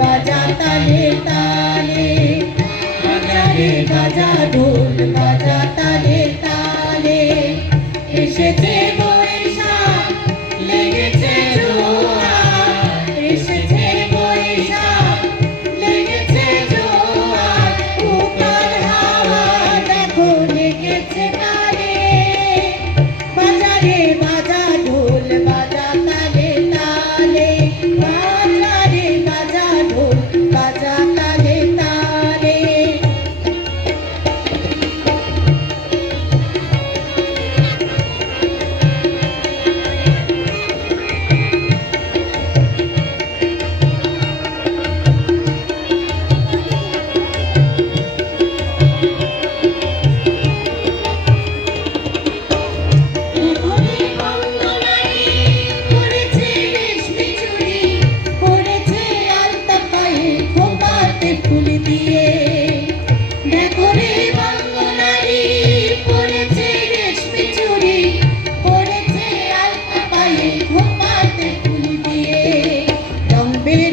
বাজা তালে তালে বাজারে বাজা ঢোল বাজা তালে তালে এসেছে বৈশাখ লেগেছে জোয়ার এসেছে বৈশাখ লেগেছে জোয়ার উত্তর হাওয়া দেখো লেগেছে তালে বাজারে বাজা ঢোল বাজা তালে তালে বাজারে বাজা ঢোল বাজা তালে তালে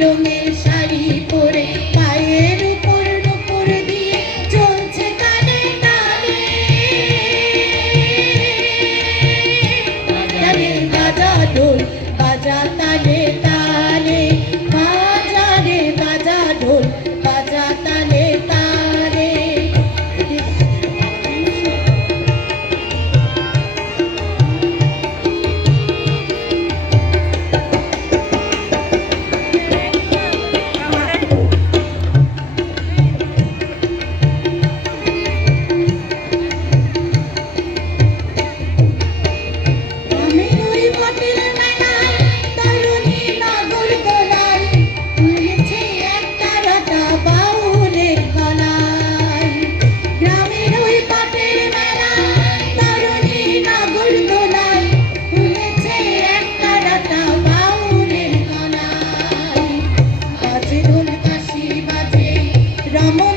রঙের শাড়ি পরে পায়ের উপর নুপুর দিয়ে চলছে কানে তালে বাজারে বাজা ঢোল বাজা তালে তালে বাজারে বাজা ঢোল বাজা তালে তালে Ramo